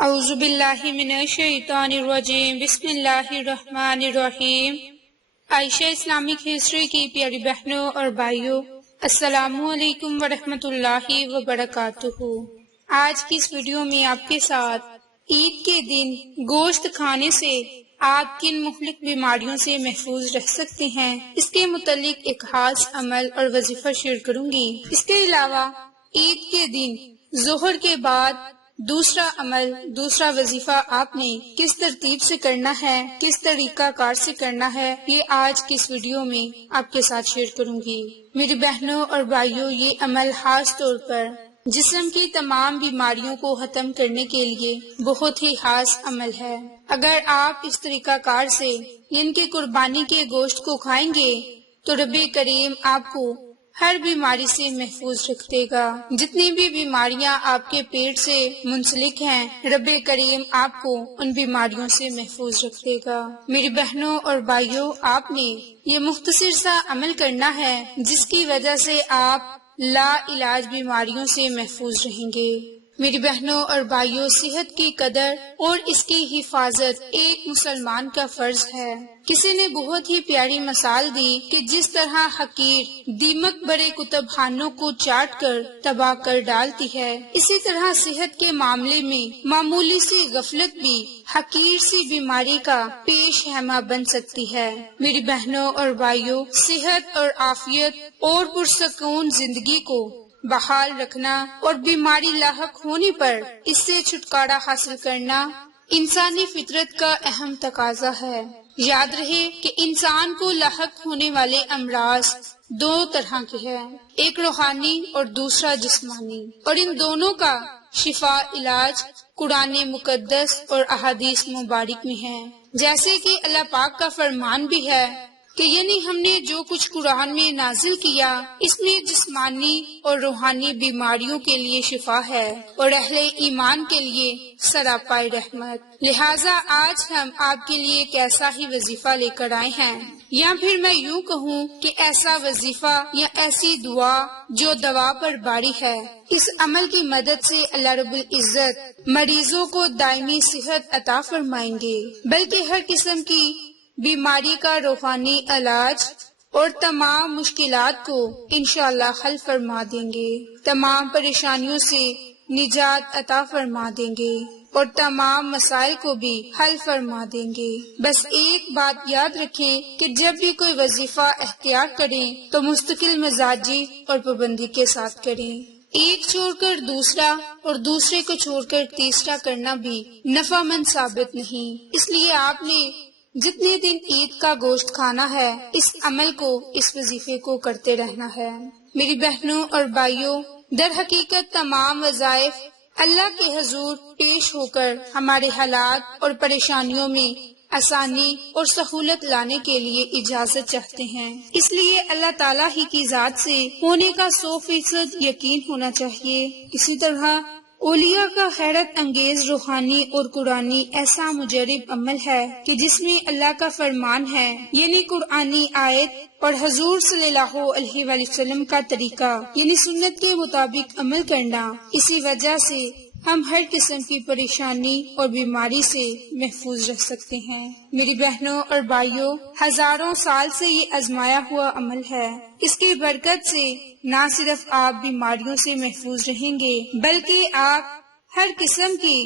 اعوذ باللہ من الشیطان الرجیم، بسم اللہ الرحمن الرحیم۔ عائشہ اسلامک ہسٹری کی پیاری بہنوں اور بھائیوں، السلام علیکم ورحمۃ اللہ وبرکاتہ۔ آج کی اس ویڈیو میں آپ کے ساتھ عید کے دن گوشت کھانے سے آپ کن مہلک بیماریوں سے محفوظ رہ سکتے ہیں، اس کے متعلق ایک خاص عمل اور وظیفہ شیئر کروں گی۔ اس کے علاوہ عید کے دن ظہر کے بعد دوسرا وظیفہ آپ نے کس ترتیب سے کرنا ہے، کس طریقہ کار سے کرنا ہے، یہ آج کی اس ویڈیو میں آپ کے ساتھ شیئر کروں گی۔ میری بہنوں اور بھائیوں، یہ عمل خاص طور پر جسم کی تمام بیماریوں کو ختم کرنے کے لیے بہت ہی خاص عمل ہے۔ اگر آپ اس طریقہ کار سے ان کے قربانی کے گوشت کو کھائیں گے تو رب کریم آپ کو ہر بیماری سے محفوظ رکھ دے گا۔ جتنی بھی بیماریاں آپ کے پیٹ سے منسلک ہیں، رب کریم آپ کو ان بیماریوں سے محفوظ رکھ دے گا۔ میری بہنوں اور بھائیوں، آپ نے یہ مختصر سا عمل کرنا ہے جس کی وجہ سے آپ لا علاج بیماریوں سے محفوظ رہیں گے۔ میری بہنوں اور بھائیوں، صحت کی قدر اور اس کی حفاظت ایک مسلمان کا فرض ہے۔ کسی نے بہت ہی پیاری مثال دی کہ جس طرح حقیر دیمک بڑے کتب خانوں کو چاٹ کر تباہ کر ڈالتی ہے، اسی طرح صحت کے معاملے میں معمولی سی غفلت بھی حقیر سی بیماری کا پیش خیمہ بن سکتی ہے۔ میری بہنوں اور بھائیوں، صحت اور عافیت اور پرسکون زندگی کو بحال رکھنا اور بیماری لاحق ہونے پر اس سے چھٹکارا حاصل کرنا انسانی فطرت کا اہم تقاضا ہے۔ یاد رہے کہ انسان کو لاحق ہونے والے امراض دو طرح کے ہیں، ایک روحانی اور دوسرا جسمانی، اور ان دونوں کا شفا علاج قرآن مقدس اور احادیث مبارک میں ہے۔ جیسے کہ اللہ پاک کا فرمان بھی ہے کہ یعنی ہم نے جو کچھ قرآن میں نازل کیا اس میں جسمانی اور روحانی بیماریوں کے لیے شفا ہے اور اہل ایمان کے لیے سراپائے رحمت۔ لہٰذا آج ہم آپ کے لیے ایک ایسا ہی وظیفہ لے کر آئے ہیں، یا پھر میں یوں کہوں کہ ایسا وظیفہ یا ایسی دعا جو دوا پر باری ہے۔ اس عمل کی مدد سے اللہ رب العزت مریضوں کو دائمی صحت عطا فرمائیں گے، بلکہ ہر قسم کی بیماری کا روحانی علاج اور تمام مشکلات کو انشاءاللہ حل فرما دیں گے، تمام پریشانیوں سے نجات عطا فرما دیں گے اور تمام مسائل کو بھی حل فرما دیں گے۔ بس ایک بات یاد رکھیں کہ جب بھی کوئی وظیفہ اختیار کریں تو مستقل مزاجی اور پابندی کے ساتھ کریں۔ ایک چھوڑ کر دوسرا اور دوسرے کو چھوڑ کر تیسرا کرنا بھی نفع مند ثابت نہیں۔ اس لیے آپ نے جتنے دن عید کا گوشت کھانا ہے، اس عمل کو، اس وظیفے کو کرتے رہنا ہے۔ میری بہنوں اور بھائیوں، در حقیقت تمام وظائف اللہ کے حضور پیش ہو کر ہمارے حالات اور پریشانیوں میں آسانی اور سہولت لانے کے لیے اجازت چاہتے ہیں۔ اس لیے اللہ تعالیٰ ہی کی ذات سے ہونے کا 100% یقین ہونا چاہیے۔ اسی طرح اولیاء کا حیرت انگیز روحانی اور قرآنی ایسا مجرب عمل ہے کہ جس میں اللہ کا فرمان ہے، یعنی قرآنی آیت اور حضور صلی اللہ علیہ وآلہ وسلم کا طریقہ یعنی سنت کے مطابق عمل کرنا۔ اسی وجہ سے ہم ہر قسم کی پریشانی اور بیماری سے محفوظ رہ سکتے ہیں۔ میری بہنوں اور بھائیوں، ہزاروں سال سے یہ آزمایا ہوا عمل ہے۔ اس کی برکت سے نہ صرف آپ بیماریوں سے محفوظ رہیں گے بلکہ آپ ہر قسم کی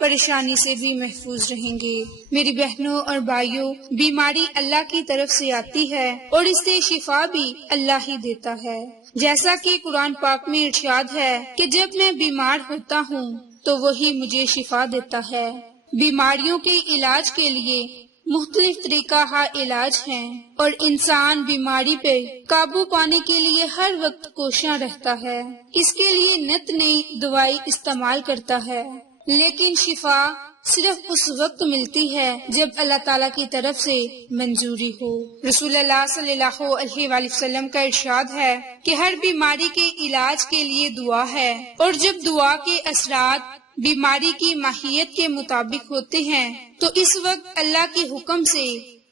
پریشانی سے بھی محفوظ رہیں گے۔ میری بہنوں اور بھائیوں، بیماری اللہ کی طرف سے آتی ہے اور اس سے شفا بھی اللہ ہی دیتا ہے۔ جیسا کہ قرآن پاک میں ارشاد ہے کہ جب میں بیمار ہوتا ہوں تو وہی مجھے شفا دیتا ہے۔ بیماریوں کے علاج کے لیے مختلف طریقہ علاج ہیں اور انسان بیماری پہ قابو پانے کے لیے ہر وقت کوشاں رہتا ہے، اس کے لیے نت نئی دوائی استعمال کرتا ہے، لیکن شفا صرف اس وقت ملتی ہے جب اللہ تعالیٰ کی طرف سے منظوری ہو۔ رسول اللہ صلی اللہ علیہ وآلہ وسلم کا ارشاد ہے کہ ہر بیماری کے علاج کے لیے دعا ہے، اور جب دعا کے اثرات بیماری کی ماہیت کے مطابق ہوتے ہیں تو اس وقت اللہ کے حکم سے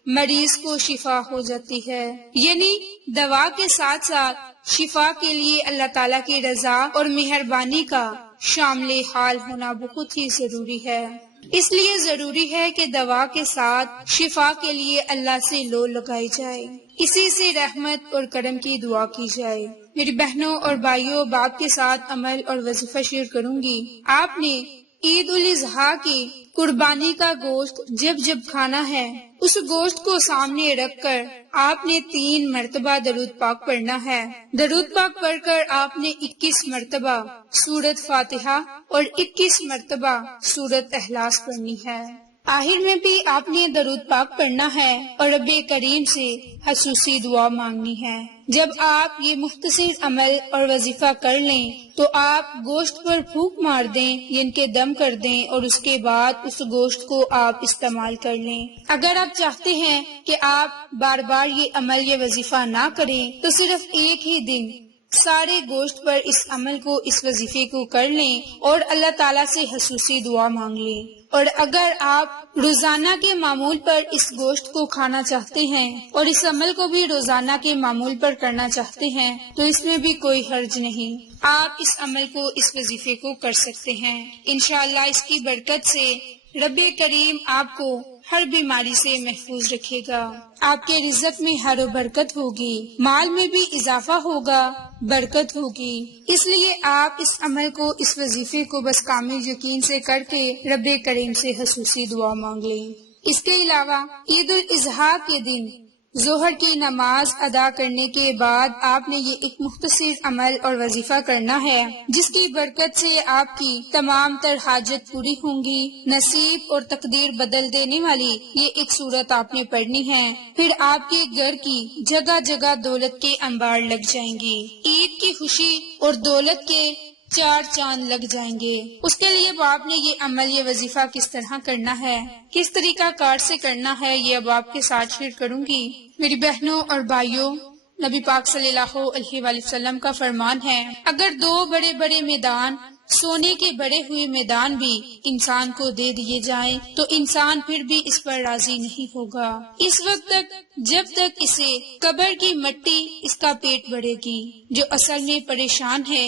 مریض کو شفا ہو جاتی ہے۔ یعنی دوا کے ساتھ ساتھ شفا کے لیے اللہ تعالیٰ کی رضا اور مہربانی کا شامل حال ہونا بہت ہی ضروری ہے۔ اس لیے ضروری ہے کہ دوا کے ساتھ شفا کے لیے اللہ سے لو لگائی جائے، اسی سے رحمت اور کرم کی دعا کی جائے۔ میری بہنوں اور بھائیوں، باپ کے ساتھ عمل اور وظیفہ شیئر کروں گی۔ آپ نے عید الاضحیٰ کی قربانی کا گوشت جب جب کھانا ہے، اس گوشت کو سامنے رکھ کر آپ نے 3 مرتبہ درود پاک پڑھنا ہے۔ درود پاک پڑھ کر آپ نے 21 مرتبہ سورۃ فاتحہ اور 21 مرتبہ سورۃ اخلاص پڑھنی ہے۔ آخر میں بھی آپ نے درود پاک پڑھنا ہے اور رب کریم سے خصوصی دعا مانگنی ہے۔ جب آپ یہ مختصر عمل اور وظیفہ کر لیں تو آپ گوشت پر پھونک مار دیں، یعنی کہ دم کر دیں، اور اس کے بعد اس گوشت کو آپ استعمال کر لیں۔ اگر آپ چاہتے ہیں کہ آپ بار بار یہ عمل یا وظیفہ نہ کریں تو صرف ایک ہی دن سارے گوشت پر اس عمل کو، اس وظیفے کو کر لیں اور اللہ تعالیٰ سے خصوصی دعا مانگ لیں۔ اور اگر آپ روزانہ کے معمول پر اس گوشت کو کھانا چاہتے ہیں اور اس عمل کو بھی روزانہ کے معمول پر کرنا چاہتے ہیں تو اس میں بھی کوئی حرج نہیں، آپ اس عمل کو، اس وظیفے کو کر سکتے ہیں۔ انشاءاللہ اس کی برکت سے رب کریم آپ کو ہر بیماری سے محفوظ رکھے گا، آپ کے رزق میں ہر برکت ہوگی، مال میں بھی اضافہ ہوگا، برکت ہوگی۔ اس لیے آپ اس عمل کو، اس وظیفے کو بس کامل یقین سے کر کے رب کریم سے خصوصی دعا مانگ لیں۔ اس کے علاوہ عید الاضحیٰ کے دن ظہر کی نماز ادا کرنے کے بعد آپ نے یہ ایک مختصر عمل اور وظیفہ کرنا ہے جس کی برکت سے آپ کی تمام تر حاجت پوری ہوں گی۔ نصیب اور تقدیر بدل دینے والی یہ ایک سورت آپ نے پڑھنی ہے، پھر آپ کے گھر کی جگہ جگہ دولت کے انبار لگ جائیں گے، عید کی خوشی اور دولت کے 4 چاند لگ جائیں گے۔ اس کے لیے اب آپ نے یہ عمل، یہ وظیفہ کس طرح کرنا ہے، کس طریقہ کار سے کرنا ہے، یہ اب آپ کے ساتھ شیئر کروں گی۔ میری بہنوں اور بھائیوں، نبی پاک صلی اللہ علیہ وآلہ وسلم کا فرمان ہے، اگر 2 بڑے بڑے میدان، سونے کے بڑے ہوئے میدان بھی انسان کو دے دیے جائیں تو انسان پھر بھی اس پر راضی نہیں ہوگا، اس وقت تک جب تک اسے قبر کی مٹی اس کا پیٹ بھرے گی۔ جو اصل میں پریشان ہے،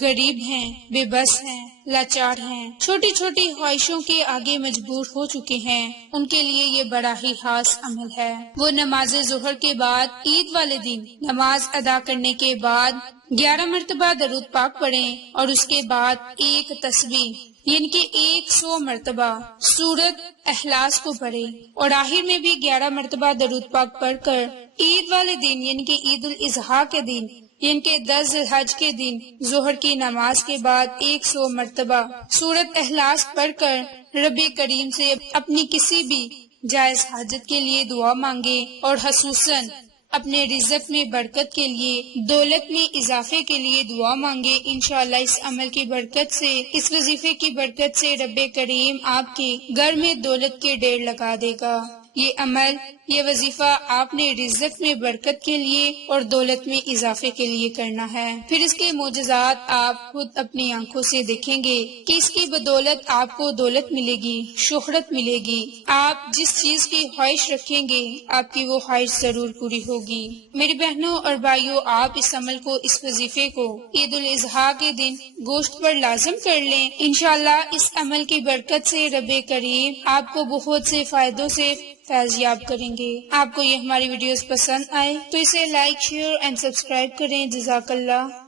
غریب ہیں، بے بس ہیں، لاچار ہیں، چھوٹی چھوٹی خواہشوں کے آگے مجبور ہو چکے ہیں، ان کے لیے یہ بڑا ہی خاص عمل ہے۔ وہ نماز ظہر کے بعد عید والے دن نماز ادا کرنے کے بعد 11 مرتبہ درود پاک پڑھیں اور اس کے بعد ایک تسبیح یعنی کہ 100 مرتبہ سورۃ اخلاص کو پڑھیں اور آخر میں بھی 11 مرتبہ درود پاک پڑھ کر عید والے دن یعنی کہ عید الاضحیٰ کے دن یعنی کہ 10 ذی الحجہ کے دن ظہر کی نماز کے بعد 100 مرتبہ سورۃ اخلاص پڑھ کر رب کریم سے اپنی کسی بھی جائز حاجت کے لیے دعا مانگے اور خصوصاً اپنے رزق میں برکت کے لیے، دولت میں اضافے کے لیے دعا مانگے۔ انشاءاللہ اس عمل کی برکت سے، اس وظیفے کی برکت سے رب کریم آپ کے گھر میں دولت کے ڈھیر لگا دے گا۔ یہ عمل، یہ وظیفہ آپ نے رزق میں برکت کے لیے اور دولت میں اضافے کے لیے کرنا ہے، پھر اس کے معجزات آپ خود اپنی آنکھوں سے دیکھیں گے کہ اس کی بدولت آپ کو دولت ملے گی، شہرت ملے گی، آپ جس چیز کی خواہش رکھیں گے آپ کی وہ خواہش ضرور پوری ہوگی۔ میری بہنوں اور بھائیوں، آپ اس عمل کو، اس وظیفے کو عید الاضحیٰ کے دن گوشت پر لازم کر لیں۔ انشاءاللہ اس عمل کی برکت سے رب کریم آپ کو بہت سے فائدوں سے فیض یاب کریں گے۔ آپ کو یہ ہماری ویڈیوز پسند آئے تو اسے لائک، شیئر اینڈ سبسکرائب کریں۔ جزاک اللہ۔